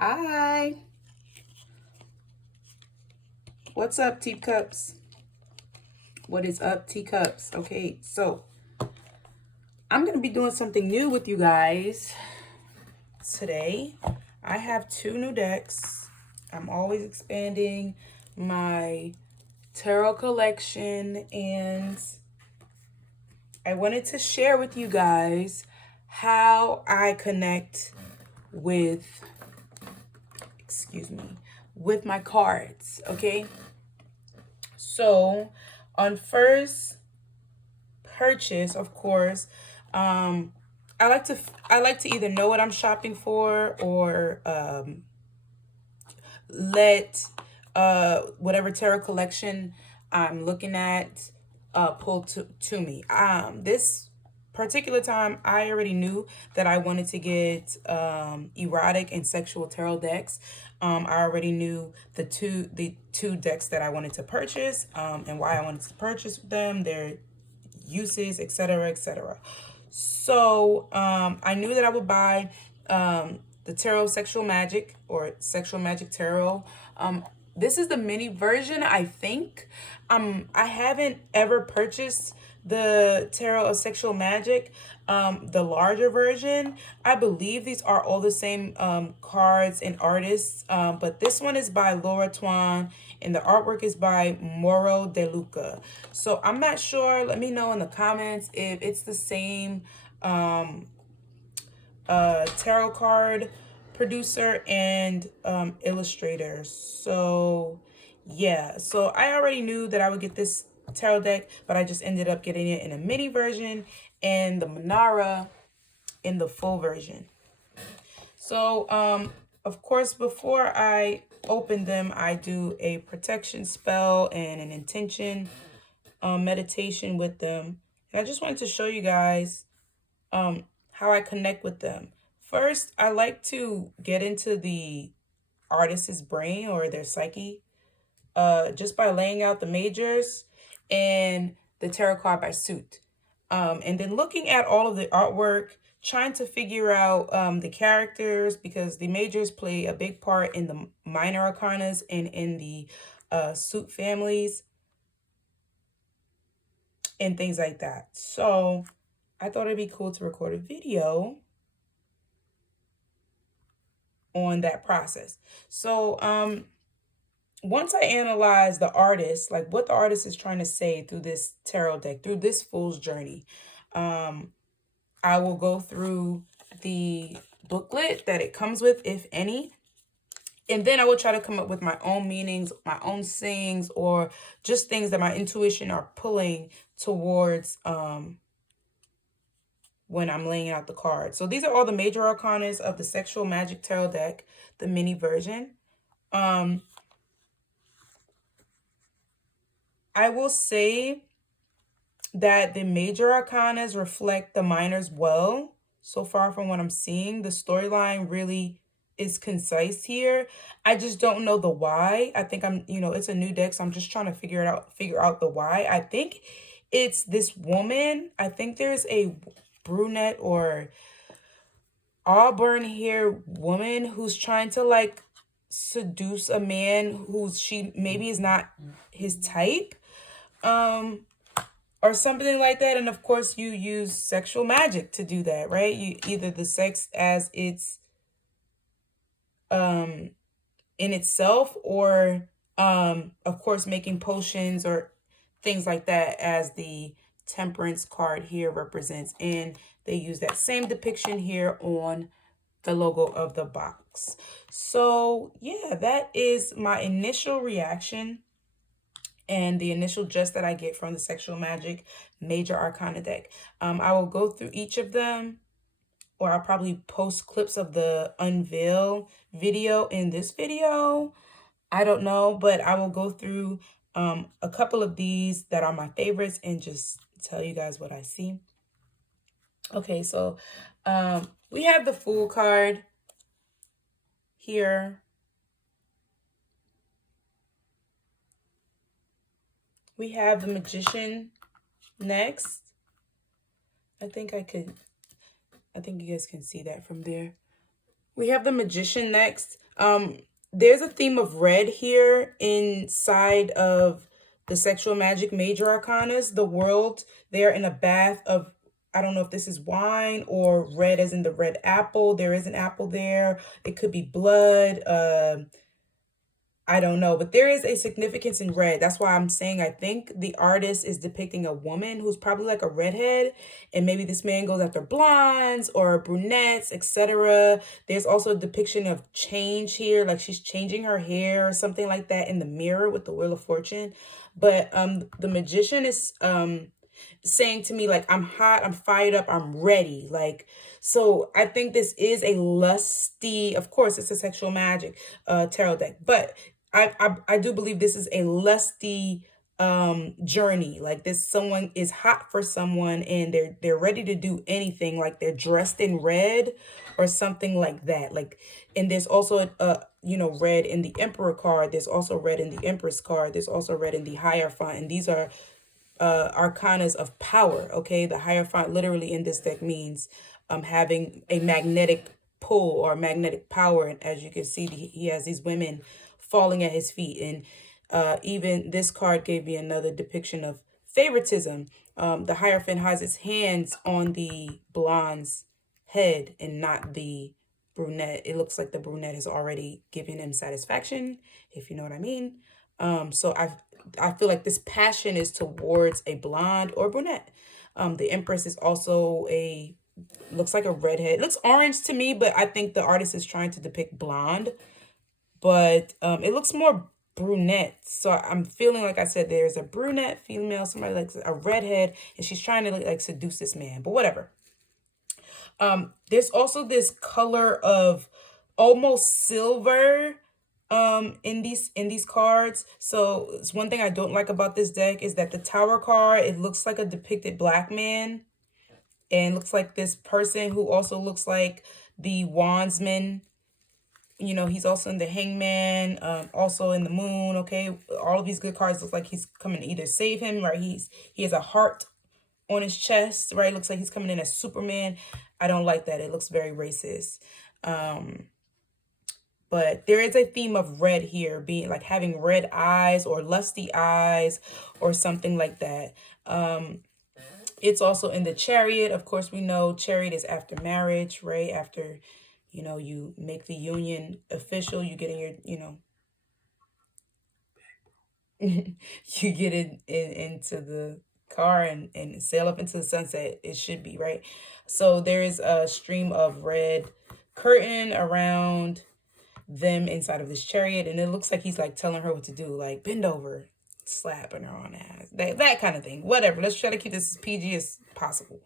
Hi. What's up, teacups? What is up, teacups? Okay, so I'm going to be doing something new with you guys today. I have two new decks. I'm always expanding my tarot collection, and I wanted to share with you guys how I connect with, with my cards, okay? So, on first purchase, of course, I like to either know what I'm shopping for or let whatever tarot collection I'm looking at pull to me. This particular time, I already knew that I wanted to get erotic and sexual tarot decks. I already knew the two decks that I wanted to purchase, and why I wanted to purchase them, their uses, etc., etc. So I knew that I would buy the Tarot Sexual Magic or Sexual Magic Tarot. This is the mini version, I think. I haven't ever purchased the Tarot of Sexual Magic, the larger version. I believe these are all the same cards and artists, but this one is by Laura Twan and the artwork is by Moro De Luca. So I'm not sure. Let me know in the comments if it's the same tarot card producer and illustrator. So yeah, so I already knew that I would get this tarot deck, but I just ended up getting it in a mini version and the Manara in the full version. So of course, before I open them, I do a protection spell and an intention meditation with them. And I just wanted to show you guys how I connect with them. First, I like to get into the artist's brain or their psyche just by laying out the majors and the tarot card by suit. And then looking at all of the artwork, trying to figure out the characters, because the majors play a big part in the minor arcanas and in the suit families and things like that. So I thought it'd be cool to record a video on that process. So once I analyze the artist, like what the artist is trying to say through this tarot deck, through this fool's journey, I will go through the booklet that it comes with, if any, and then I will try to come up with my own meanings, my own sayings, or just things that my intuition are pulling towards when I'm laying out the cards. So these are all the major arcanas of the Sexual Magic Tarot deck, the mini version. I will say that the major arcanas reflect the minors well. So far from what I'm seeing, the storyline really is concise here. I just don't know the why. I think it's a new deck, so I'm just trying to figure out the why. I think it's this woman. I think there's a brunette or auburn hair woman who's trying to like seduce a man who's she maybe is not his type, or something like that. And of course you use sexual magic to do that, right? You either the sex as it's in itself, or of course making potions or things like that, as the temperance card here represents. And they use that same depiction here on the logo of the box. So yeah, that is my initial reaction and the initial gist that I get from the Sexual Magic Major Arcana deck. I will go through each of them, or I'll probably post clips of the unveil video in this video. I don't know, but I will go through a couple of these that are my favorites and just tell you guys what I see. Okay, so we have the Fool card here. We have the Magician next. I think you guys can see that from there. We have the Magician next. There's a theme of red here inside of the sexual magic major arcanas. The world, they're in a bath of, I don't know if this is wine or red as in the red apple. There is an apple there. It could be blood. I don't know, but there is a significance in red. That's why I'm saying I think the artist is depicting a woman who's probably like a redhead, and maybe this man goes after blondes or brunettes, etc. There's also a depiction of change here, like she's changing her hair or something like that in the mirror with the Wheel of Fortune. But the magician is saying to me like, I'm hot, I'm fired up, I'm ready. Like, so I think this is a lusty, of course it's a sexual magic tarot deck, but I do believe this is a lusty journey. Like this, someone is hot for someone and they're ready to do anything, like they're dressed in red or something like that. Like, and there's also red in the Emperor card, there's also red in the Empress card, there's also red in the Hierophant, and these are arcanas of power. Okay, the Hierophant literally in this deck means having a magnetic pull or magnetic power, and as you can see, he has these women falling at his feet. And even this card gave me another depiction of favoritism. The Hierophant has its hands on the blonde's head and not the brunette. It looks like the brunette has already given him satisfaction, if you know what I mean. So I feel like this passion is towards a blonde or brunette. The Empress is also looks like a redhead. It looks orange to me, but I think the artist is trying to depict blonde. But it looks more brunette. So I'm feeling like I said, there's a brunette female, somebody like a redhead, and she's trying to like seduce this man, but whatever. There's also this color of almost silver in these cards. So it's one thing I don't like about this deck is that the Tower card, it looks like a depicted black man, and looks like this person who also looks like the Wandsman. You know, he's also in the Hangman, also in the Moon. Okay, all of these good cards look like he's coming to either save him, right? He has a heart on his chest, right? Looks like he's coming in as Superman. I don't like that. It looks very racist. But there is a theme of red here, being like having red eyes or lusty eyes or something like that. It's also in the Chariot. Of course, we know Chariot is after marriage, right? After, you make the union official, you get in your, you get into the car and sail up into the sunset. It should be, right? So there is a stream of red curtain around them inside of this chariot, and it looks like he's like telling her what to do, like bend over, slapping her on the ass, that kind of thing. Whatever, let's try to keep this as PG as possible.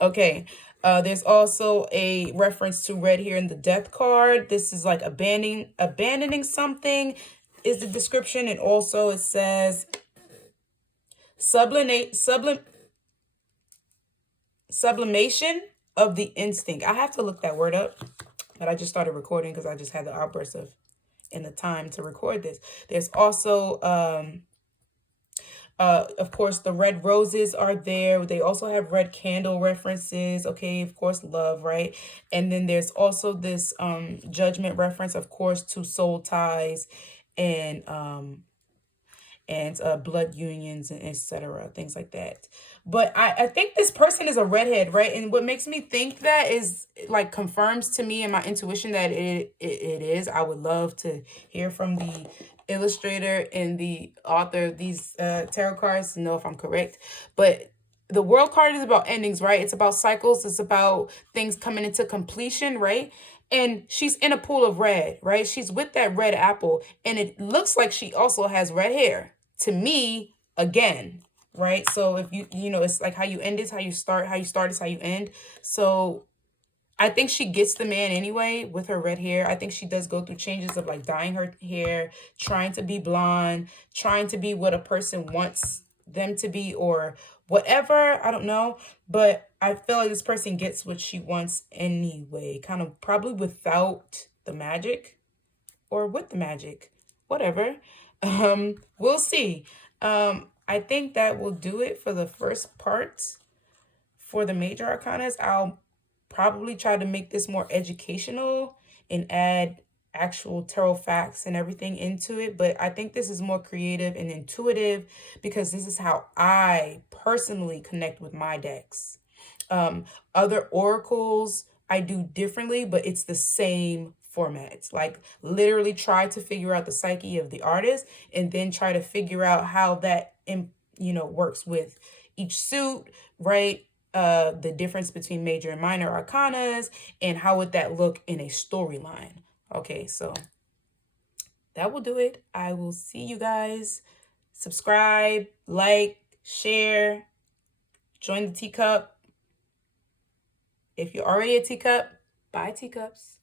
Okay, there's also a reference to red here in the Death card. This is like abandoning something is the description, and also it says sublimation of the instinct. I have to look that word up, but I just started recording because I just had the outburst in the time to record this. There's also of course, the red roses are there. They also have red candle references. Okay, of course, love, right? And then there's also this judgment reference, of course, to soul ties and blood unions and etc. Things like that. But I think this person is a redhead, right? And what makes me think that is like confirms to me and my intuition that it is. I would love to hear from the illustrator and the author of these tarot cards to know if I'm correct. But the World card is about endings, right? It's about cycles. It's about things coming into completion, right? And she's in a pool of red, right? She's with that red apple, and it looks like she also has red hair to me again, right? So if it's like how you end is how you start, how you start is how you end. So I think she gets the man anyway with her red hair. I think she does go through changes of like dyeing her hair, trying to be blonde, trying to be what a person wants them to be or whatever. I don't know. But I feel like this person gets what she wants anyway, kind of probably without the magic or with the magic, whatever. We'll see. I think that will do it for the first part for the major arcanas. I'll probably try to make this more educational and add actual tarot facts and everything into it, but I think this is more creative and intuitive because this is how I personally connect with my decks. Other oracles I do differently, but it's the same format. It's like literally try to figure out the psyche of the artist and then try to figure out how that works with each suit, right? The difference between major and minor arcanas, and how would that look in a storyline. Okay, so that will do it. I will see you guys. Subscribe, like, share, join the teacup. If you're already a teacup, buy teacups.